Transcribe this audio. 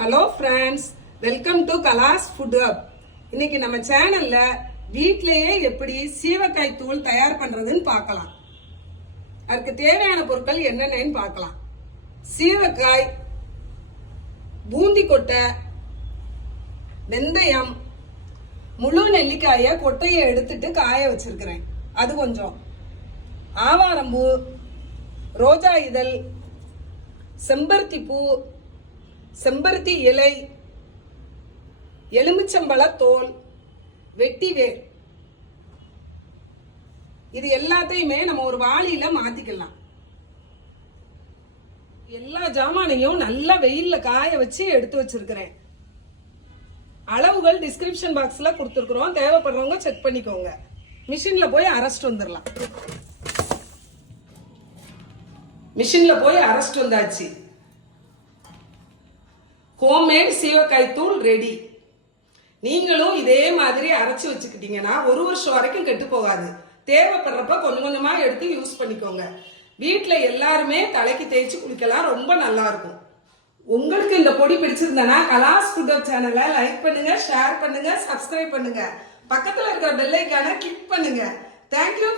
Hello friends welcome to Kala's food hub இன்னைக்கு நம்ம சேனல்ல வீட்டிலேயே எப்படி சீவக்காய் தூள் தயார் பண்றதுன்னு பார்க்கலாம். அதுக்கு தேவையான பொருட்கள் என்னென்னு பார்க்கலாம். சீவக்காய் பூந்தி கொட்டை வெந்தயம் முழு நெல்லிக்காயை கொட்டையை எடுத்துட்டு காய வச்சிருக்கிறேன். அது கொஞ்சம். ஆவாரம்பூ ரோஜா இதழ் செம்பருத்தி பூ செம்பருத்தி இலை எலுமிச்சம்பழ தோல் வெட்டிவேர் இது எல்லாத்தையுமே நம்ம ஒரு வாளியில மாத்திக்கலாம். எல்லா ஜாமானையும் நல்லா வெயில்ல காய வச்சு எடுத்து வச்சிருக்கிறேன். அளவுகள் டிஸ்கிரிப்ஷன் பாக்ஸ்ல கொடுத்துருக்குறோம். தேவைப்படுறவங்க செக் பண்ணிக்கோங்க. மிஷின்ல போய் அரைச்சிட்டு வந்துடலாம் மிஷின்ல போய் அரைச்சிட்டு வந்தாச்சு. ஹோம்மேட் சீவக்காய் தூள் ரெடி நீங்களும் இதே மாதிரி அரைச்சி வச்சுக்கிட்டீங்கன்னா ஒரு வருஷம் வரைக்கும் கெட்டு போகாது. தேவைப்படுறப்ப கொஞ்சம் கொஞ்சமாக எடுத்து யூஸ் பண்ணிக்கோங்க. வீட்டில் எல்லாருமே தலைக்கு தேய்ச்சி குளிக்கலாம் ரொம்ப நல்லா இருக்கும். உங்களுக்கு இந்த பொடி பிடிச்சிருந்தனா கலாஸ் ஃபுட் சேனலை லைக் பண்ணுங்க ஷேர் பண்ணுங்க சப்ஸ்கிரைப் பண்ணுங்க. பக்கத்தில் இருக்கிற பெல்லைக்கான கிளிக் பண்ணுங்க. தேங்க்யூ